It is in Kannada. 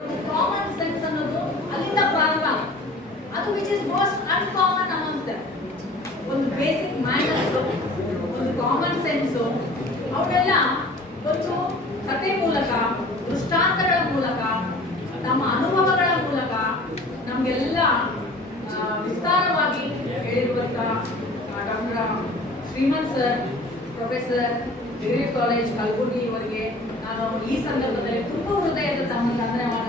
ಕಾಮನ್ ಸೆನ್ಸ್ ಅನ್ನೋದು ಅಲ್ಲಿಂದ ಪ್ರಾರಂಭ. ಅದು which is most uncommon amongst them. ಒಂದು ಬೇಸಿಕ್ ಮ್ಯಾನರ್ಸ್, ಒಂದು ಕಾಮನ್ ಸೆನ್ಸ್, ಅವನ್ನೆಲ್ಲ ಒಂದು ಕಥೆ ಮೂಲಕ, ದೃಷ್ಟಾಂತಗಳ ಮೂಲಕ, ನಮ್ಮ ಅನುಭವಗಳ ಮೂಲಕ ನಮಗೆಲ್ಲ ವಿಸ್ತಾರವಾಗಿ ಹೇಳಿರುವಂಥ doctor Shrimant sir, professor, degree college Kalaburagi ಅವರಿಗೆ ನಾನು ಈ ಸಂದರ್ಭದಲ್ಲಿ ತುಂಬ ಹೃದಯದ ಧನ್ಯವಾದ